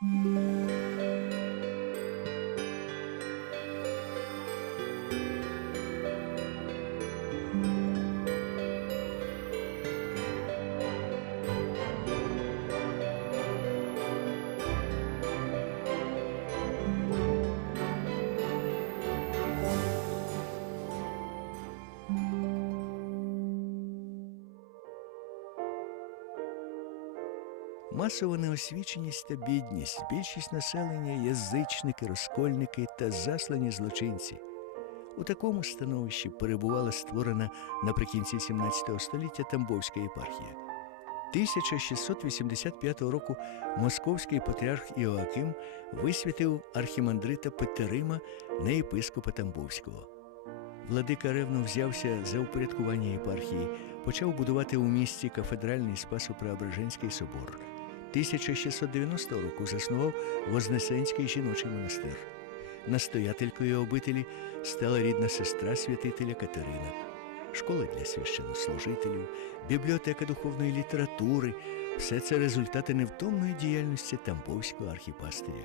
Música Масова неосвіченість та бідність, більшість населення язичники, розкольники та заслані злочинці. У такому становищі перебувала створена наприкінці 17 століття Тамбовська єпархія. 1685 року московський патріарх Іоаким висвятив архімандрита Петерима на єпископа Тамбовського. Владика ревно взявся за упорядкування єпархії, почав будувати у місті кафедральний Спасо-Преображенський собор. 1690 року заснував Вознесенський жіночий монастир. Настоятелькою обителі стала рідна сестра святителя Катерина, школа для священнослужителів, бібліотека духовної літератури все це результати невтомної діяльності Тамбовського архіпастиря.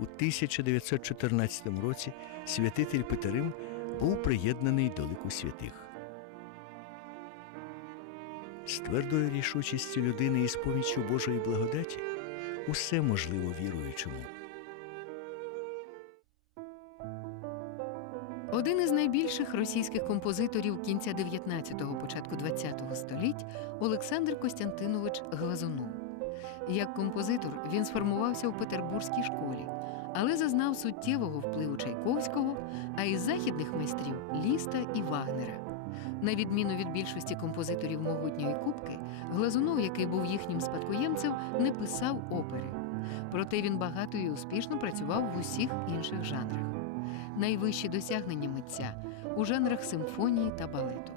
У 1914 році святитель Петерим був приєднаний до лику святих. З твердою рішучістю людини і з поміччю Божої благодаті усе можливо віруючому. Один із найбільших російських композиторів кінця 19-го, початку 20-го століть Олександр Костянтинович Глазунов. Як композитор він сформувався у петербурзькій школі, але зазнав суттєвого впливу Чайковського, а із західних майстрів Ліста і Вагнера. На відміну від більшості композиторів могутньої кубки, Глазунов, який був їхнім спадкоємцем, не писав опери. Проте він багато і успішно працював в усіх інших жанрах. Найвищі досягнення митця у жанрах симфонії та балету.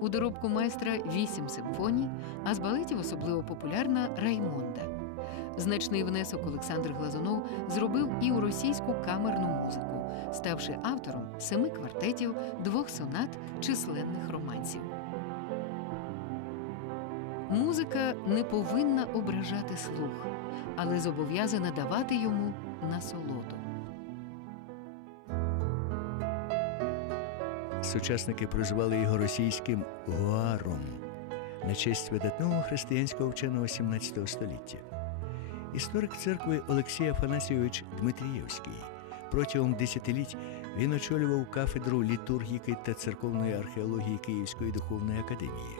У доробку майстра вісім симфоній, а з балетів особливо популярна Раймонда. Значний внесок Олександр Глазунов зробив і у російську камерну музику, ставши автором семи квартетів, двох сонат, численних романсів. Музика не повинна ображати слух, але зобов'язана давати йому насолоду. Сучасники прозвали його російським Гуаром на честь видатного християнського вченого 17 століття. Історик церкви Олексій Афанасійович Дмитрієвський протягом десятиліть він очолював кафедру літургіки та церковної археології Київської духовної академії.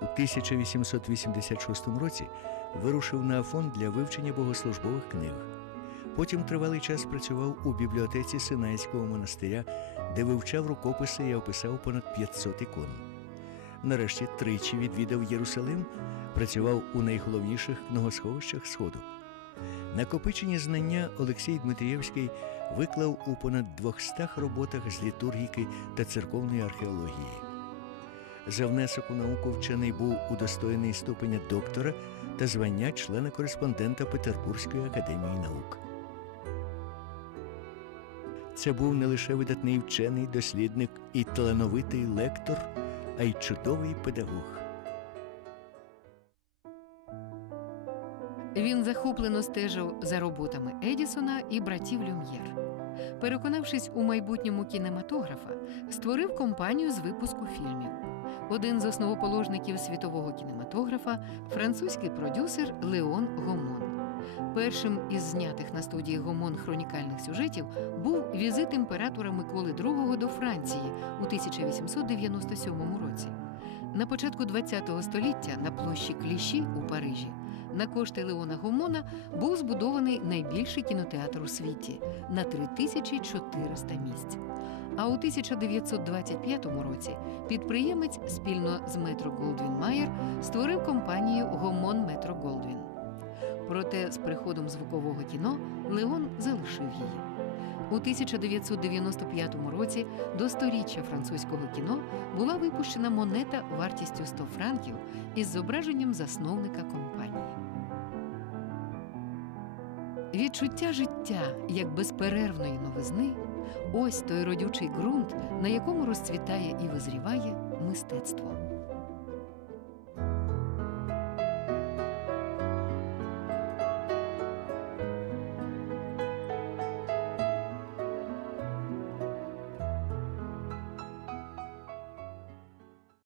У 1886 році вирушив на Афон для вивчення богослужбових книг. Потім тривалий час працював у бібліотеці Синайського монастиря, де вивчав рукописи і описав понад 500 ікон. Нарешті тричі відвідав Єрусалим, працював у найголовніших книгосховищах Сходу. Накопичені знання Олексій Дмитрієвський виклав у понад 200 роботах з літургіки та церковної археології. За внесок у науку вчений був удостоєний ступеня доктора та звання члена кореспондента Петербурзької академії наук. Це був не лише видатний вчений дослідник і талановитий лектор, а й чудовий педагог. Він захоплено стежив за роботами Едісона і братів Люм'єр. Переконавшись у майбутньому кінематографа, створив компанію з випуску фільмів. Один з основоположників світового кінематографа французький продюсер Леон Гомон. Першим із знятих на студії Гомон хронікальних сюжетів був візит імператора Миколи II до Франції у 1897 році. На початку ХХ століття на площі Кліші у Парижі на кошти Леона Гомона був збудований найбільший кінотеатр у світі на 3400 місць. А у 1925 році підприємець спільно з Метро Голдвін Майер створив компанію Гомон Метро Голдвін. Проте з приходом звукового кіно Леон залишив її. У 1995 році до сторіччя французького кіно була випущена монета вартістю 100 франків із зображенням засновника компанії. Відчуття життя як безперервної новизни ось той родючий ґрунт, на якому розцвітає і визріває мистецтво.